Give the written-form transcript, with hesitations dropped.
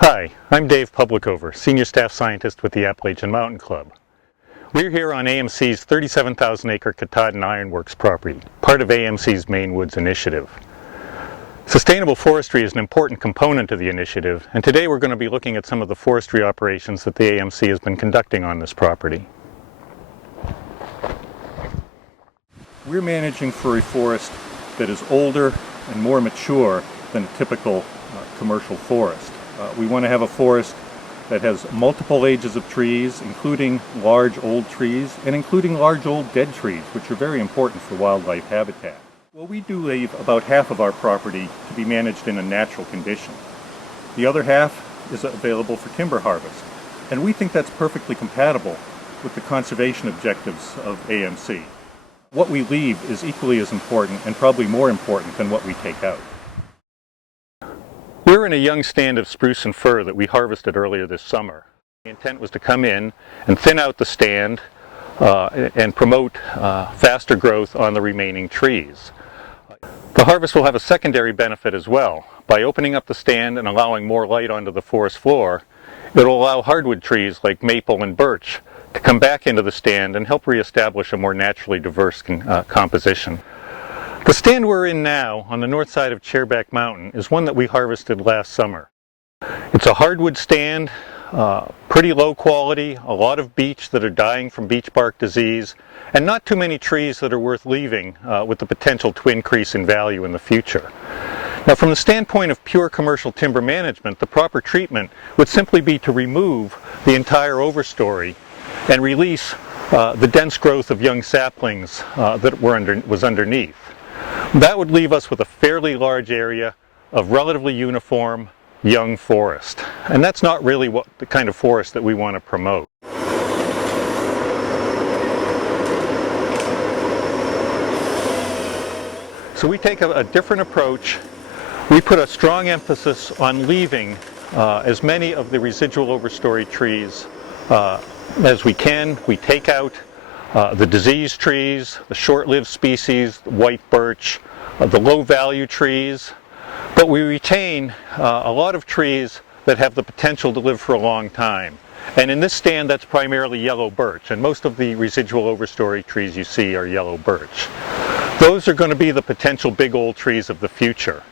Hi, I'm Dave Publicover, Senior Staff Scientist with the Appalachian Mountain Club. We're here on AMC's 37,000-acre Katahdin Ironworks property, part of AMC's Maine Woods Initiative. Sustainable forestry is an important component of the initiative, and today we're going to be looking at some of the forestry operations that the AMC has been conducting on this property. We're managing for a forest that is older and more mature than a typical commercial forest. We want to have a forest that has multiple ages of trees, including large old trees and including large old dead trees, which are very important for wildlife habitat. Well, we do leave about half of our property to be managed in a natural condition. The other half is available for timber harvest, and we think that's perfectly compatible with the conservation objectives of AMC. What we leave is equally as important and probably more important than what we take out. We're in a young stand of spruce and fir that we harvested earlier this summer. The intent was to come in and thin out the stand and promote faster growth on the remaining trees. The harvest will have a secondary benefit as well. By opening up the stand and allowing more light onto the forest floor, it will allow hardwood trees like maple and birch to come back into the stand and help reestablish a more naturally diverse composition. The stand we're in now on the north side of Chairback Mountain is one that we harvested last summer. It's a hardwood stand, pretty low quality, a lot of beech that are dying from beech bark disease, and not too many trees that are worth leaving with the potential to increase in value in the future. Now, from the standpoint of pure commercial timber management, the proper treatment would simply be to remove the entire overstory and release the dense growth of young saplings that was underneath. That would leave us with a fairly large area of relatively uniform young forest. And that's not really the kind of forest that we want to promote. So we take a different approach. We put a strong emphasis on leaving as many of the residual overstory trees as we can. We take out the diseased trees, the short-lived species, the white birch, the low-value trees, but we retain a lot of trees that have the potential to live for a long time. And in this stand, that's primarily yellow birch, and most of the residual overstory trees you see are yellow birch. Those are going to be the potential big old trees of the future.